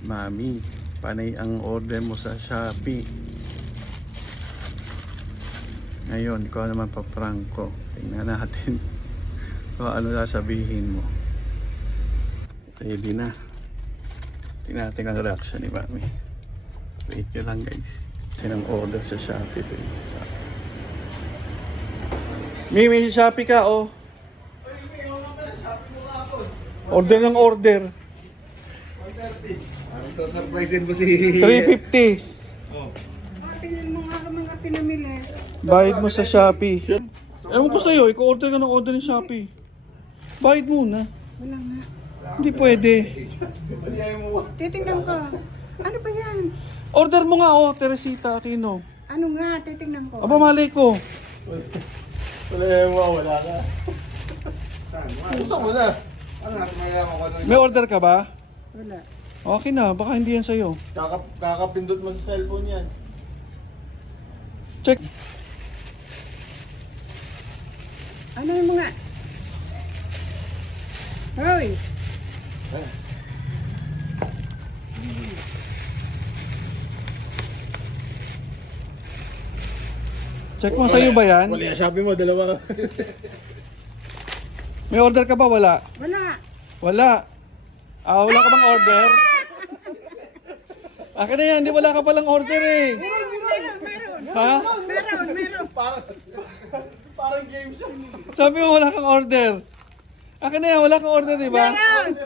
Mami, panay ang order mo sa Shopee. Ngayon, ikaw naman pa-prank ko. Tingnan natin kung ano sasabihin mo. Ready na. Tingnan natin ang reaction ni Mami. Wait nyo lang guys. Sinang order sa Shopee to. May Shopee ka oh. Order ng order. 130. So, surprisein mo si... 350. Oh. Tingnan mo nga naman nga pinamili. Bayad mo sa Shopee. Ewan ko sa'yo, ikaw order ka ng order ng Shopee. Bayad muna. Wala nga. Hindi pwede. Titingnan ko. Ano ba yan? Order mo nga oh, Teresita Aquino. Ano nga? Titingnan ko. Aba, mali ko. Wala ka. Saan? Gusto mo na. Ano natin mayaman ko? May order ka ba? Wala. Okay na, baka hindi yan sa'yo. Kakapindot mo sa cellphone yan. Check. Ano mo nga? Hoy! Check mo, sa'yo ba yan? Wala, Shopee mo, dalawa. May order ka ba? Wala. Wala. Wala. Wala ka bang order? Akin na yan, hindi wala ka palang order eh. Meron. Ha? Meron. Parang game show. Sabi mo wala kang order. Akin na yan, wala kang order, di ba? Meron.